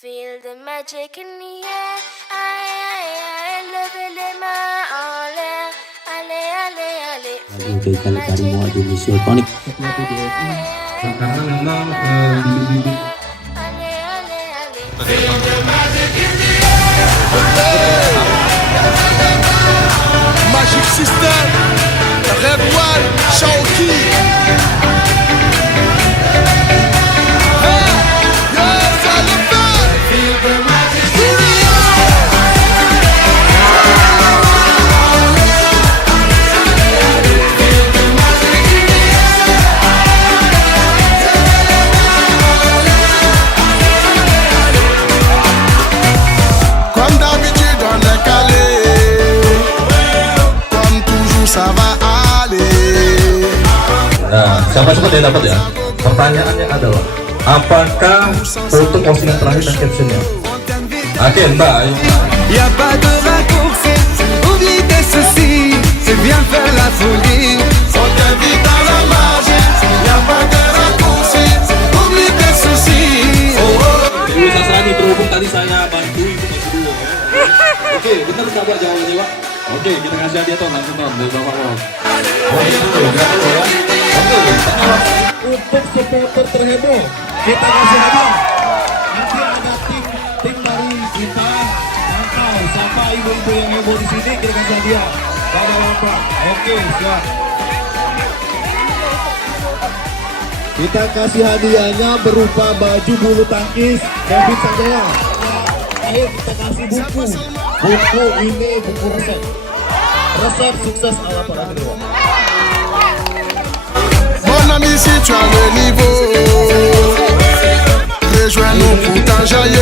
Feel the magic in the air. Aïe, levez les mains en l'air. Allez, allez, allez. Oke, kali cari mau di misi tonik. Karena memang Allez, allez, allez. Feel the magic in the air. Magic System, Red One, Shaoki. Nah, siapa cepat yang dapat ya? Pertanyaannya adalah, apakah foto postingan terakhir dan captionnya? Oke, Mbak, ayo Mbak. Y'a pas de raccourci, oublie tes soucis, c'est bien faire la folie. On t'invite à la magie, y'a pas de raccourci, oublie tes soucis. Ibu Sasrani, berhubung tadi saya bantu Ibu masih dulu. Oke, benar sabar jawabannya Pak. Oke, kita kasih hadiah Ton, langsung Ton, dari Bapak Ton. Oke, dulu, jangan dulu ya. Oke, untuk supporter terheboh, kita kasih hadiah. Nanti ada tim dari kita, Angkau, sama ibu-ibu yang heboh di sini, kita kasih hadiah. Bapak-bapak, oke, siap. Kita kasih hadiahnya berupa baju bulu tangkis Kevin Sanjaya. Ayo kita kasih buku. Buku ini buku resep. Resep sukses ala para dewa. Mon ami, si tu as le niveau, rejoins-nous pour t'enjailler.